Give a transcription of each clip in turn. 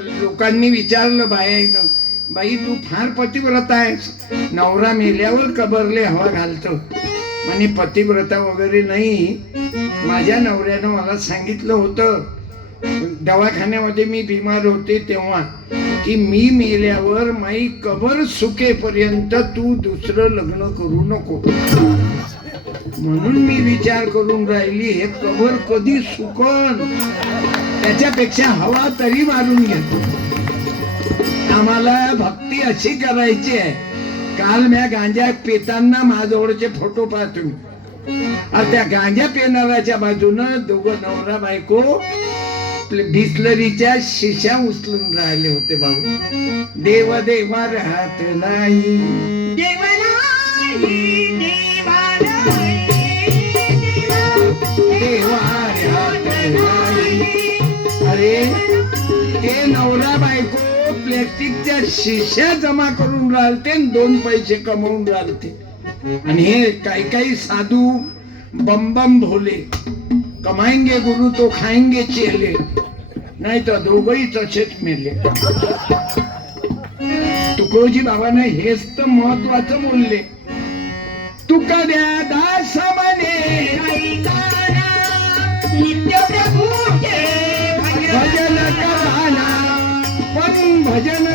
लोकांनी विचारलं बायानं बाई तू फार पतिव्रता आहेस. नवरा मेल्यावर कबरले हवा घालतो. म्हणे पतिव्रता वगैरे नाही. माझ्या नवऱ्यानं मला सांगितलं होतं. दवाखान्यामध्ये मी बिमार होते तेव्हा की मी मेल्यावर माई कबर सुकेपर्यंत तू दुसरं लग्न करू नको. म्हणून मी विचार करून राहिली हे कबर कधी सुकन? त्याच्यापेक्षा हवा तरी मारून घेतो आम्हाला भक्ती अशी करायची आहे. काल म्या गांजा पेताना माझ्याजवळचे फोटो पाहतो. आणि त्या गांजा पेनाराच्या बाजूनं दोघं नवरा बायको बिस्लरीच्या शिशा उचलून राहिले होते भाऊ. देव देवा राहत नाही. देवा हे नवरा बायको प्लॅस्टिकच्या शिश्या जमा करून राहते दोन पैसे कमवून राहते. आणि हे काही काही साधू बम बम भोले. कमाएंगे गुरु तो खाएंगे चेले. नाही तर दोघही तसेच मेले. तुकोजी बाबाने हेच तर महत्वाचं बोलले. तुका द्या दास म्हणे प्रभू. पण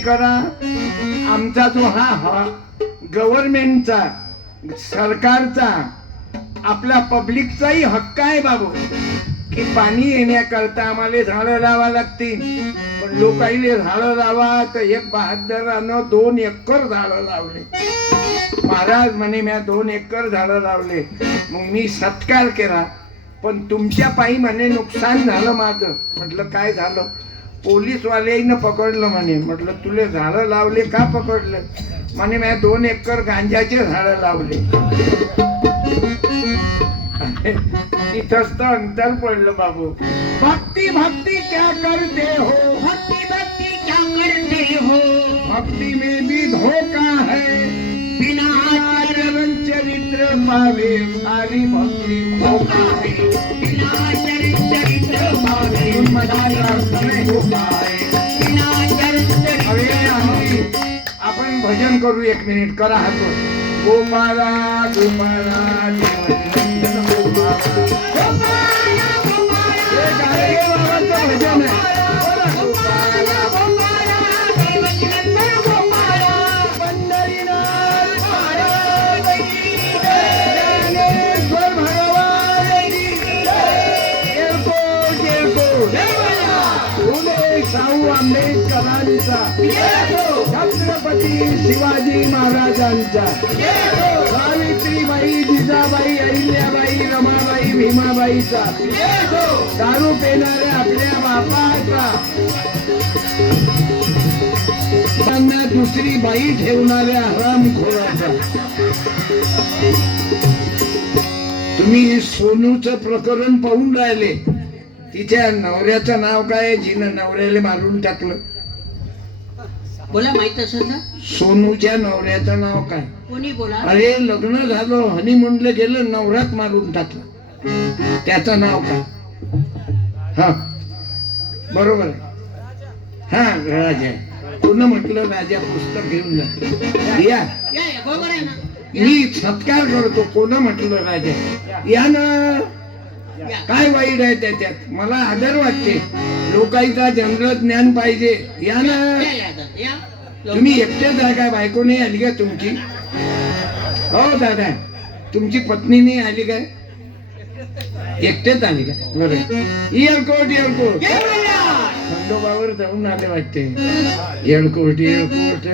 करा. आमचा जो हा हा गव्हर्नमेंटचा सरकारचा आपला पब्लिकचाही हक्क आहे बाबू. की पाणी येण्याकरता आम्हाला झाडं लावा लागतील. पण लोकाईले झाडं लावा तर एक बहादरानं दोन एकर झाडं लावले. महाराज म्हणे म्या दोन एकर झाडं लावले. मग मी सत्कार केला. पण तुमच्या पायी म्हणे नुकसान झालं माझं. म्हटलं काय झालं? पोलीसवाल्यानं पकडलं म्हणे. म्हटलं तुले झाडं लावले का पकडलं? म्हणे म्या दोन एकर गांजाचे झाडं लावले. तिथंच तर अंतर पडलं बाबू. भक्ती भक्ती क्या करते हो? भक्ति भक्ति क्या करते हो? भक्ति में भी धोखा है। बिना आचरण चरित्र पावे सारी भक्ति। धोखा है। बिना बिना चरित्र अरे आम्ही आपण भजन करू एक मिनिट करा हात गोपाला गोपाला देवनंदन गोपाला हे आंबेडकरांचा. छत्रपती शिवाजी महाराजांचा. सावित्रीबाई जिजाबाई अहिल्याबाई रमाबाई भीमाबाईचा. दारू पेणाऱ्या आपल्या बापाचा. त्यांना दुसरी बाई ठेवणाऱ्या हरामखोराचा. तुम्ही सोनूचं प्रकरण पाहून राहिले. तिच्या नवऱ्याचं नाव काय? जिनं नवऱ्याला मारून टाकलं. बोला माहीत असेल ना सोनूच्या नवऱ्याचं नाव काय? कोणी बोला? अरे लग्न झालं हनीमूनला गेलं नवरात मारून टाकलं. त्याचं नाव काय? हा. बरोबर. हा राजा. पुन्हा म्हटलं राजा पुस्तक घेऊन जा. या. बरोबर आहे ना. मी सत्कार करतो. कोण म्हटलं राजा. या ना. काय वाईट आहे त्याच्यात? मला आदर वाटते. लोकांचा जनरल ज्ञान पाहिजे. या ना. तुम्ही एकटेच आहे काय बायको नाही आली का तुमची? हो दादा. तुमची पत्नी नाही आली काय एकटेच आली का? बरं. एअरकोट एअरकोट जय मल्हार! खंडोबावर जाऊन आले वाटते. येळकोट येळकोट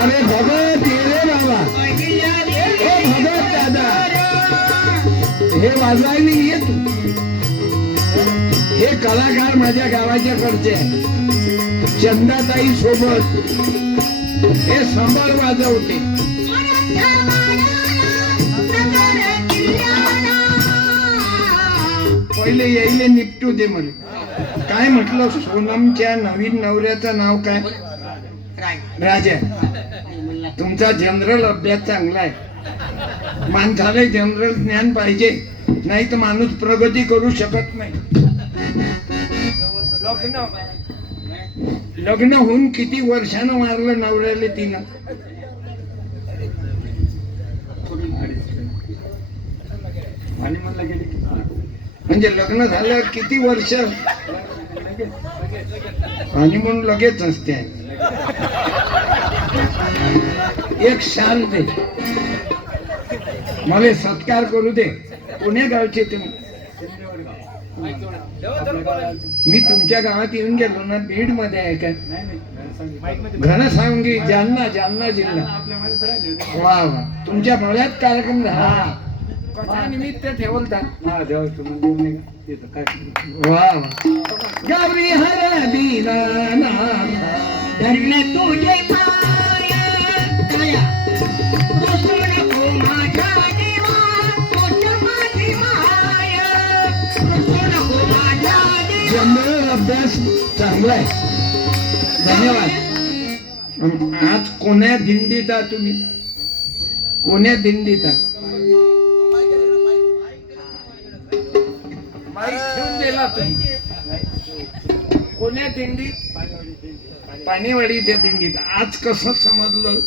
अरे भगत रे बाबा. ओ भगत दादा. हे वाजवायला ये तू. हे कलाकार माझ्या गावाच्या कडचे. चंदाताई सोबत. हे संभार वाजवते. पहिले यायले निपटू दे मला काय म्हटलं सोनमच्या नवीन नवऱ्याचं नाव काय? राजा. तुमचा जनरल अभ्यास चांगला आहे. माणसाला जनरल ज्ञान पाहिजे नाही तर माणूस प्रगती करू शकत नाही. लग्न. लग्न होऊन किती वर्षानं मारलं नवऱ्याला तिनं? म्हणजे लग्न झाल्यावर किती वर्ष? आणि म्हणून लगेच असते एक शाल दे. मला सत्कार करू दे. पुणे गावचे ते. मी तुमच्या गावात येऊन गेलो ना बीडमध्ये आहे का? घन सांगी जालना जालना जिल्हा. वा वा. तुमच्या मळ्यात कार्यक्रम झाला. निमित्त ठेवलता वा वा. गौरी हर तुझे पाय टाळ्या. रुसू नको माझ्या देवा, तूच माझी माय. रुसू नको माझ्या देवा. जनरल अभ्यास चांगला आहे. धन्यवाद. आज कोण्या दिंडीत आहात तुम्ही? कोण्या दिंडीत आहात? ठेवून दिला तुम्ही कोण्या दिंडीत? पाणीवाडीच्या दिंडीत. आज कसं समजलं?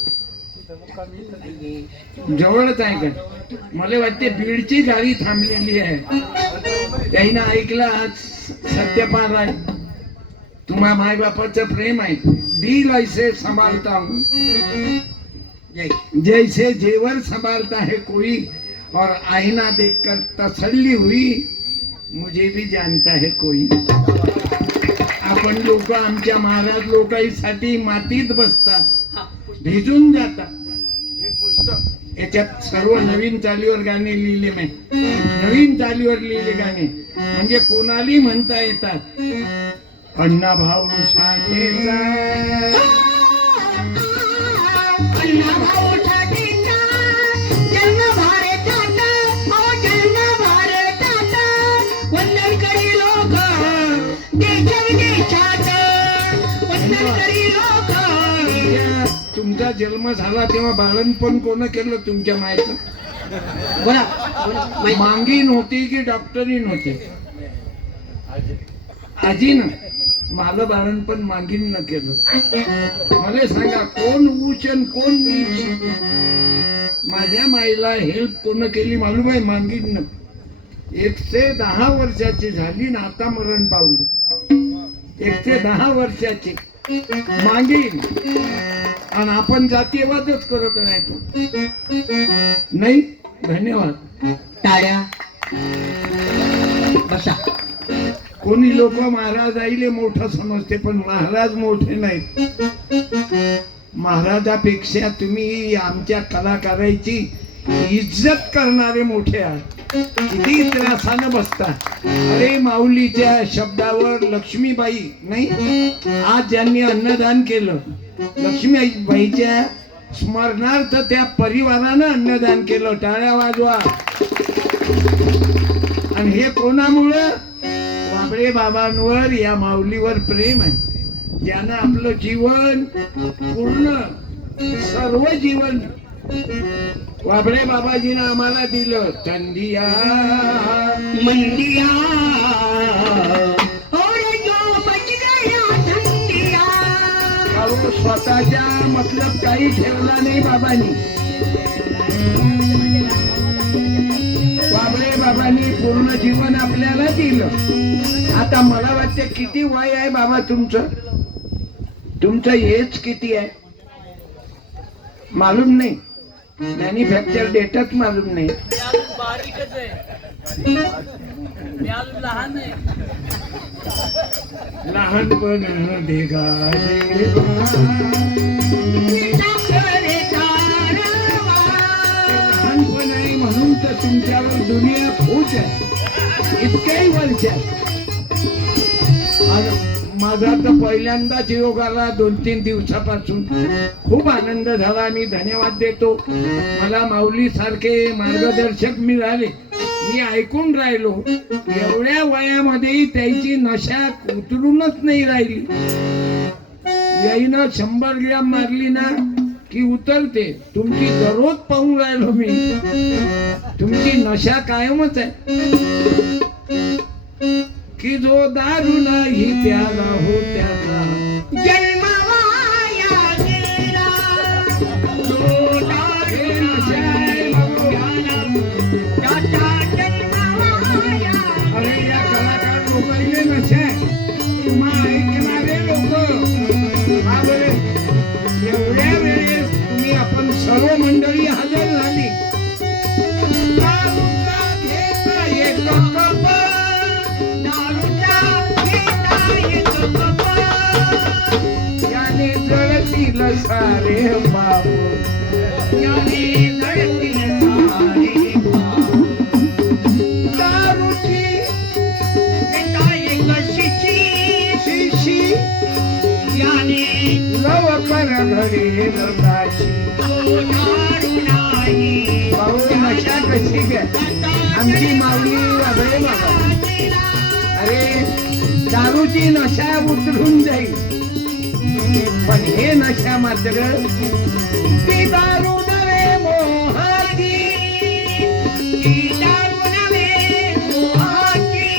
जवळच आहे का? मला वाटते बीडची गाडी थांबलेली आहे. त्याईनं ऐकलं आज सत्यपाल राय तुम्हा माय बापाचं प्रेम आहे. दिल ऐसे संभालता जैसे जेवर संभालता है कोई और आईना देखकर तसल्ली हुई मुझे भी जानता है कोई। आपण लोक आमच्या महाराज लोकांसाठी मातीत बसतात भिजून जातात हे पुस्तक. याच्यात सर्व नवीन चालीवर गाणे लिहिले मी. नवीन चालीवर लिहिले गाणे. म्हणजे कोणाली म्हणता येतात? अण्णा भाऊ साठेचा. तुमचा जन्म झाला तेव्हा बाळणपण कोण केलं तुमच्या मायचं? बोला बोला माहिती मांगी नव्हती की डॉक्टरी नव्हते आजीनं. माझं बाळणपण मागीन न केलं. मला सांगा कोण उच आणि कोण नीच? माझ्या माईला हेल्प कोण केली? मालूम आहे मागीन एकशे दहा वर्षाची झाली ना आता मरण पावली. एकशे दहा वर्षाची. मागीन. आणि आपण जातीयवादच करत राहतो. नाही? धन्यवाद. टाळ्या. बसा. कोणी लोक महाराज आईले मोठं समजते पण महाराज मोठे नाहीत महाराजापेक्षा तुम्ही आमच्या कलाकाराची इज्जत करणारे मोठे आहात. किती त्रासानं बसतात अरे माऊलीच्या शब्दावर लक्ष्मीबाई नाही? आज ज्यांनी अन्नदान केलं लक्ष्मीबाईच्या स्मरणार्थ त्या परिवारानं अन्नदान केलं. टाळ्या वाजवा. आणि हे कोणामुळं? वाबळे बाबांवर या माऊलीवर प्रेम आहे. ज्यानं आपलं जीवन पूर्ण सर्व जीवन वाबळे बाबाजीनं आम्हाला दिलं थंडिया मंदिया स्वतःच्या मतलब काही ठेवला नाही बाबांनी? बाबळे बाबांनी पूर्ण जीवन आपल्याला दिलं. आता मला वाटते किती वय आहे बाबा तुमचं? तुमचं एज किती आहे? मालूम नाही. मॅन्युफॅक्चर डेटच मालूम नाही. बारीकच आहे लहान आहे लहानपण लहानपण आहे म्हणून तर तुमच्यावर दुनिया खूप आहे. इतक्याही वर्ष आणि माझा तर पहिल्यांदाच योग आला दोन तीन दिवसापासून. खूप आनंद झाला मी धन्यवाद देतो. मला माऊली सारखे मार्गदर्शक मिळाले. मी ऐकून राहिलो एवढ्या वयामध्येही त्याची नशा उतरूनच नाही राहिली. याईनं शंभर ग्रॅम मारली ना की उतरते. तुमची दररोज पाहून राहिलो मी. तुमची नशा कायमच आहे. की दारू नाही त्याला हो त्याला सारे बाबू. दारूची शिशी. घरी दारू नाही. भाऊ नशा कशी काय आमची माऊली वागळे बाबा अरे दारूची नशा उतरून जाईल पण हे नशा मात्र. ती दारू मोहाची ती दारू मोहाची.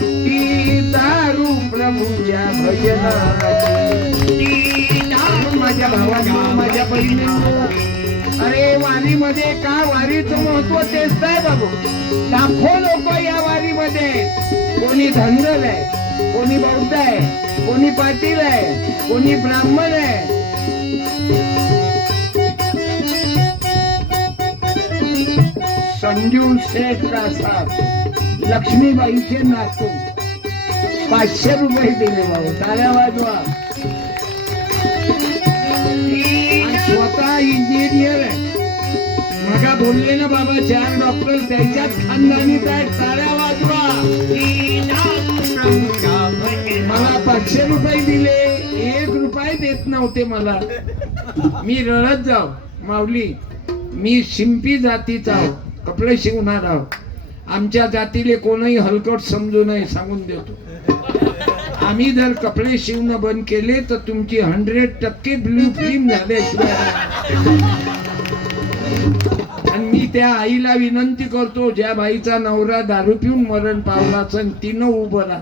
ती दारू प्रभूच्या भजनाची ती दारू माझ्या भावांनो माझ्या बहिणींनो. अरे वारीमध्ये का वारीचं महत्त्व तेच आहे बाबू. लाखो लोक या वारीमध्ये. आहेत. कोणी धनगर आहे. कोणी बौद्ध आहे? कोणी पाटील आहे? कोणी ब्राह्मण आहे? संजू शेठ प्रसाद लक्ष्मीबाईचे नातू. पाचशे रुपये दिले भाऊ ताऱ्या वाजवा. स्वतः इंजिनियर आहे. मगा बोलले ना बाबा चार डॉक्टर त्याच्यात खानदानीत आहे ताऱ्या वाजवा. पाचशे रुपये दिले एक रुपये देत नव्हते मला. मी रडत जाव माऊली मी शिंपी जातीचा आहो. कपडे शिवणार आहो. आमच्या जातीले कोणही हलकट समजू नये सांगून देतो. आम्ही जर कपडे शिवणं बंद केले तर तुमची हंड्रेड टक्के ब्ल्यू फिल्म झाल्याशिवाय. आणि मी त्या आईला विनंती करतो ज्या बाईचा नवरा दारू पिऊन मरण पावला असन तिनं उभं राहा.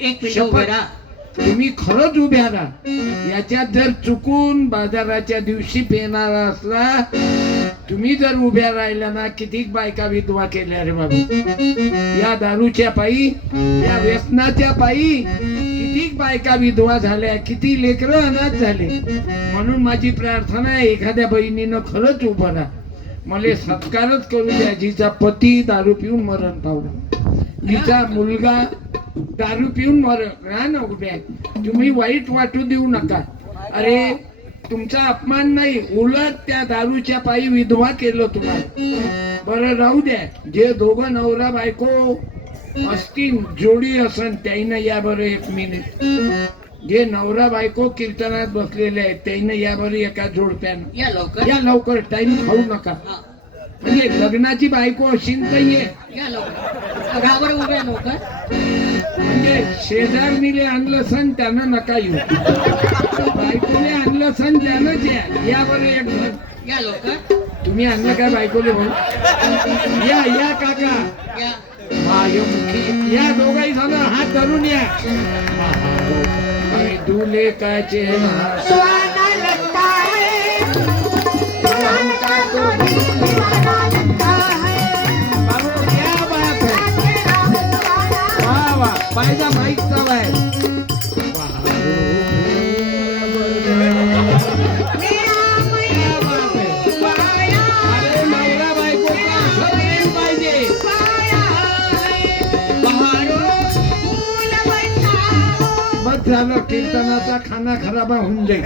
एक शपथ राहा. तुम्ही खरंच उभ्या राहा. याच्यात जर चुकून बाजाराच्या दिवशी पेनारा असला तुम्ही जर उभ्या राहिल्या ना किती बायका विधवा केल्या रे बाबू. या दारूच्या पायी या व्यसनाच्या पायी किती बायका विधवा झाल्या किती लेकरं अनाथ झाले. म्हणून माझी प्रार्थना आहे एखाद्या बहिणीनं खरंच उभं राहा. मला सत्कारच करू द्या जिचा पती दारू पिऊन मरण पावला. जिचा मुलगा दारू पिऊन मर राहा ना उभ्या. तुम्ही वाईट वाटू देऊ नका. अरे तुमचा अपमान नाही. उलट त्या दारूच्या पायी विधवा केलं तुम्हाला. बरं राहू द्या. जे दोघं नवरा बायको असतील जोडी असन त्याईनं या बरं एक मिनिट जे नवरा बायको कीर्तनात बसलेले आहेत त्याईनं या बरं एका जोडप्यानं. या लवकर. टाइम खाऊ नका. म्हणजे लग्नाची बायको असेल तर ये उभ्या लवकर. म्हणजे शेजारणीले आणलं सण त्यानं नका येऊ. बायकोले आणलं सण त्यानंच या. या बरं एक घर या लवकर. तुम्ही आणलं काय बायकोले म्हणून? या या काका. या. हा यो मुखी या दोघाही झालं. हात धरून या. दुले काय चेहरा. स्वामी कीर्तनाचा खाना खराबा होऊन जाईल.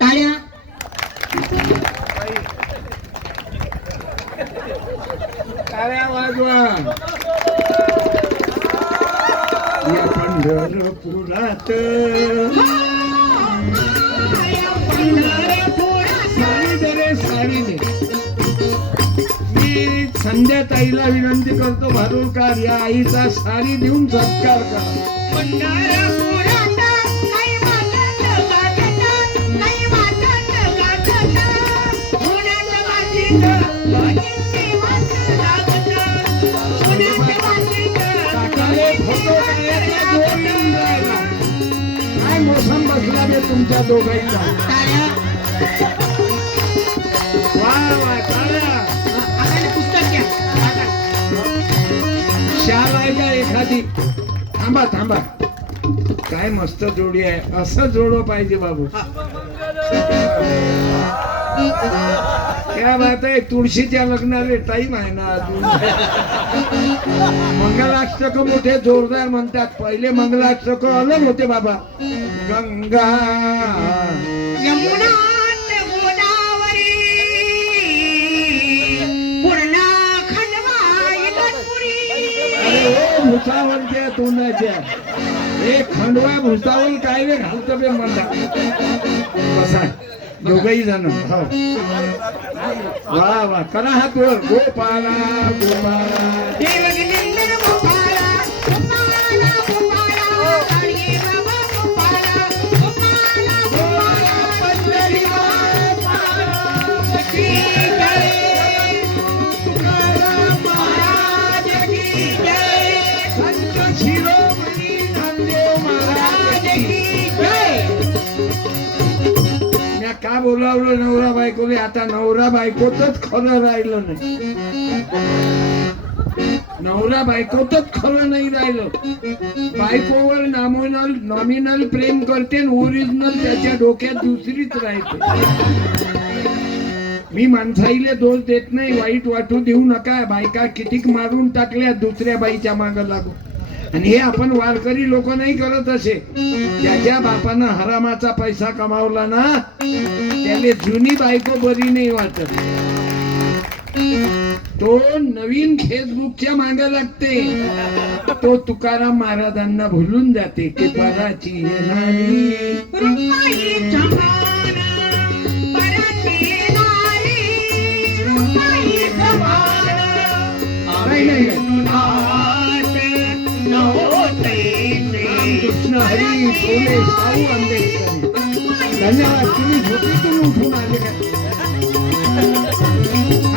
टाळ्या. टाळ्या वाजवा. या पंढरपुरात. मी संध्या ताईला विनंती करतो भारूरकार या आईचा सारी देऊन सत्कार करा. काय मोसम बसला तुमच्या दोघांचा एखादी थांबा थांबा. काय मस्त जोडी आहे. असं जोडो पाहिजे बाबू. क्या बात आहे. तुळशीच्या लग्नाले टाईम आहे ना अजून? मंगलाष्टक मोठे जोरदार म्हणतात. पहिले मंगलाष्टक अलग होते बाबा. गंगा अरे ओ तोंडाच्या हे खंडवा भुसावळ काय रे? घालतो बे म्हणता बसा. दोघही जण. हो. वा वा. करा हात वर गोपाला गोपाला. बोलावलं नवरा बायकोने आता नवरा बायकोतच खरं राहिलं नाही. नवरा बायकोतच खरं नाही राहिलं. बायकोवर नॉमिनल नॉमिनल प्रेम करते ओरिजिनल त्याच्या डोक्यात दुसरीच राहते. मी माणसाईले दोष देत नाही वाईट वाटू देऊ नका. बायका कितीक मारून टाकल्या दुसऱ्या बाईच्या मागं लागू आणि हे आपण वारकरी लोक नाही करत असे. ज्याच्या बापानं हरामाचा पैसा कमावला ना त्याले जुनी बायको बरी नाही वाटत. तो नवीन फेसबुकच्या मागे लागते. तो तुकाराम महाराजांना भुलून जाते की पराची नाही, नाही, हरी फुले शाहू आंबेडकर धन्यवाद. तुम्ही झोपेतून उठून आले का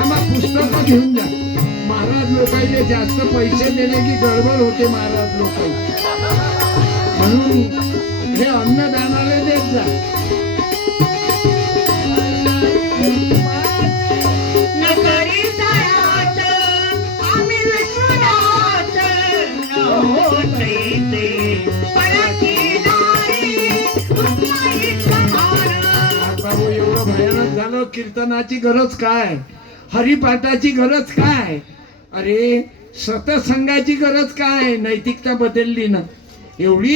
आम्हा पुस्तकं घेऊन जा महाराज लोकांचे जास्त पैसे देणे की गडबड होते महाराज लोक म्हणून हे अन्नदानाला देत जा कीर्तनाची गरज काय? हरिपाठाची गरज काय? अरे सतसंगाची गरज काय? नैतिकता बदलली ना. एवढी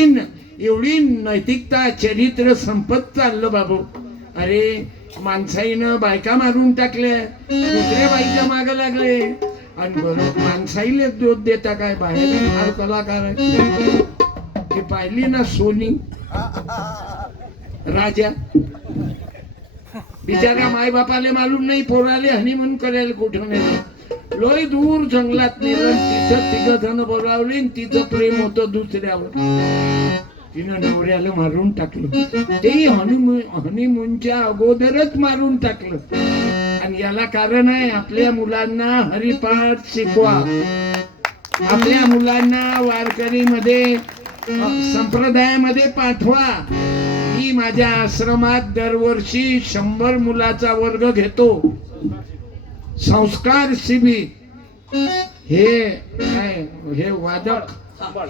एवढी नैतिकता चरित्र संपत चाललं बाबू. अरे माणसाईनं बायका मारून टाकल्या. दुसऱ्या बाईच्या माग लागले. आणि बरोबर माणसाईले दूध देता काय? बाहेर फार कलाकार ते पाहिली ना सोनी? राजा? बिचाऱ्या माय बापाले मालूम नाही पोराले हनीमून करायला कुठं नेलं. लोय दूर जंगलात नेलं तिथं तिघ जण बोलावले तिचं प्रेम होतं दुसऱ्यावर. तिनं नवऱ्याला मारून टाकलं. तेही हनीमून हनीमूनच्या अगोदरच मारून टाकलं. आणि याला कारण आहे आपल्या मुलांना हरिपाठ शिकवा. आपल्या मुलांना वारकरीमध्ये अ, संप्रदायामध्ये पाठवा. मी माझ्या आश्रमात दरवर्षी शंभर मुलाचा वर्ग घेतो. संस्कार शिबिर. हे हे वादक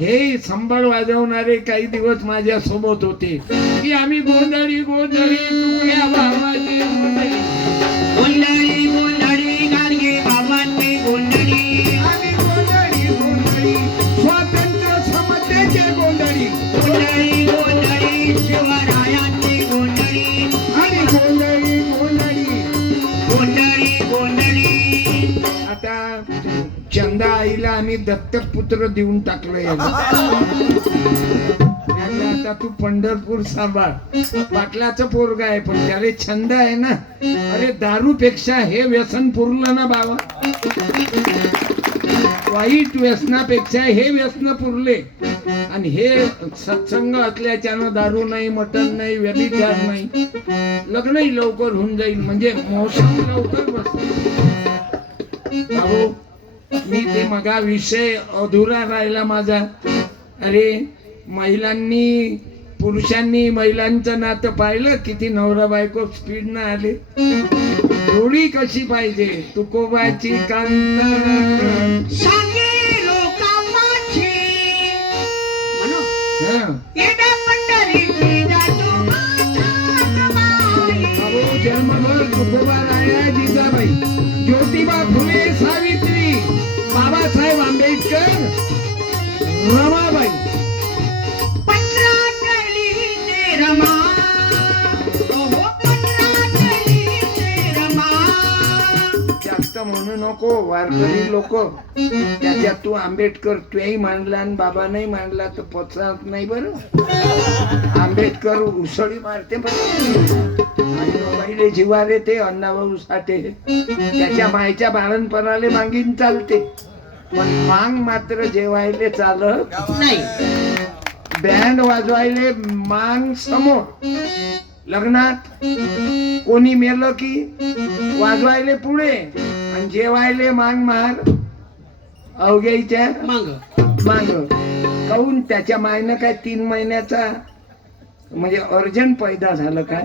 हे संबळ वाजवणारे काही दिवस माझ्या सोबत होते. की आम्ही गोंधळी गोंधळी तुकड्या भावाची गोंधळी. पुत्र देऊन टाकलं आता तू पंढरपूर सांभाळ. पाटलाचं पोरग आहे पण त्याला छंद आहे ना. अरे दारूपेक्षा हे व्यसन पुरलं ना बाबा. वाईट व्यसनापेक्षा हे व्यसन पुरले. आणि हे सत्संग असल्याच्यानं दारू नाही मटण नाही व्यभिचार नाही. लग्नही लवकर होऊन जाईल म्हणजे मोसम लवकर बस मी ते मगा विषय अधुरा राहिला माझा. अरे महिलांनी पुरुषांनी महिलांचं नातं पाहिलं किती नवरा बायको स्पीड न आले. जोडी कशी पाहिजे? तुकोबाची कांता रमाबाई. रमा जास्त म्हणू नको वारकरी लोक. त्याच्यात तू आंबेडकर तुही मांडला आणि बाबा नाही मांडला तर पचत नाही बरं. आंबेडकर उसळी मारते बरं. आणि जिवारे ते अण्णाभाऊ साठे त्याच्या मायच्या बाळणपणाले मागीन चालते. पण मांग मात्र जेवायले चालत नाही. बँड वाजवायले मांग समोर. लग्नात कोणी मेलं की वाजवायले पुढे आणि जेवायले मांग मार. अवघ्याच्या मग. मांग. काऊन त्याच्या मायनं काय तीन महिन्याचा म्हणजे अर्जंट पैदा झालं काय?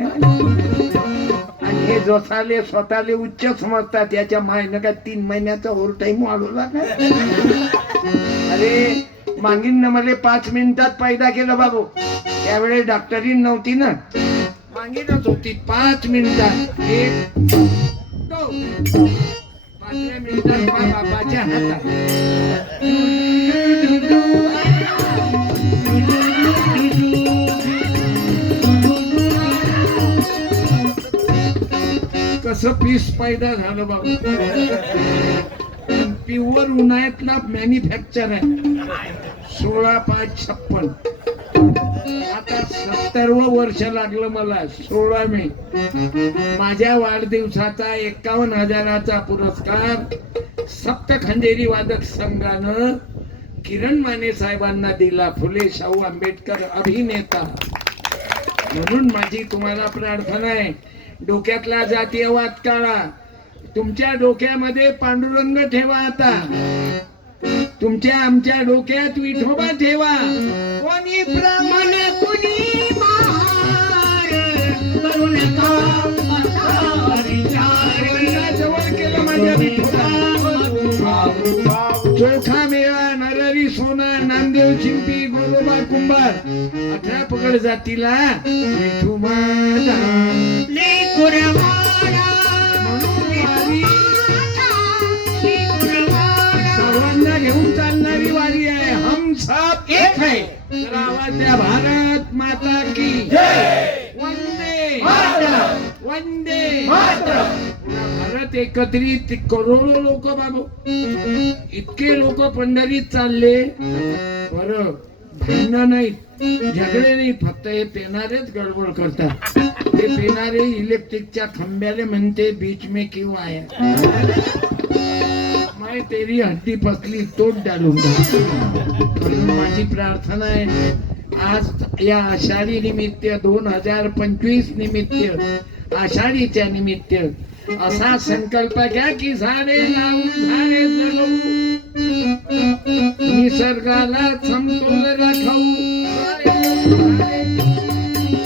हे जसाले स्वतःले उच्च समजतात याच्या मायनं काय तीन महिन्याचा ओव्हर टाईम वाढवला का अरे मागीन मला पाच मिनिटात पैदा केलं बाबू. त्यावेळेस डॉक्टरी नव्हती ना. मागीनच होती पाच मिनिटात. एक पाच पाचव्या मिनिटात बाबाच्या हातात. असं पीस पैदा झालं बाबा. प्युअर उन्हाळ्यातला मॅन्युफॅक्चर आहे. सोळा पाच छप्पन. आता सत्तरव वर्ष लागलं मला सोळा मे माझ्या वाढदिवसाचा एकावन्न हजाराचा पुरस्कार सप्त खंडेरी वादक संघानं किरण माने साहेबांना दिला फुले शाहू आंबेडकर अभिनेता. म्हणून माझी तुम्हाला प्रार्थना आहे. डोक्यातला जातीयवाद काढा तुमच्या डोक्यामध्ये पांडुरंग ठेवा आता. तुमच्या आमच्या डोक्यात विठोबा ठेवा. कोणी ब्राह्मण मन कुणी जवळ केलं माझ्या विठोबा चोखा मेळा नररी सोना नामदेव चिंपी कुंभार अठरा पकड जातीला विठू माझा सर्वांना घेऊन चालणारी वारी आहे. हम सब एक है तर आवाज द्या भारत माता की वंदे वंदे भारत एकत्रित करोडो लोक बाबू. इतके लोक पंढरीत चालले. बर. भांडणं नाही. झगडे नाही फक्त हे पेनारेच गडबड करतात. ते पेनारे इलेक्ट्रिकच्या खांब्याने म्हणते बीच मे क्यू आया? माय तेरी हड्डी पसली तोट डालून म्हणून माझी प्रार्थना आहे आज या आषाढी निमित्त दोन हजार पंचवीस निमित्त आषाढीच्या निमित्त असा संकल्प घ्या की झाडे लावून झाडे जगवू. निसर्गाला समतोल राखवू.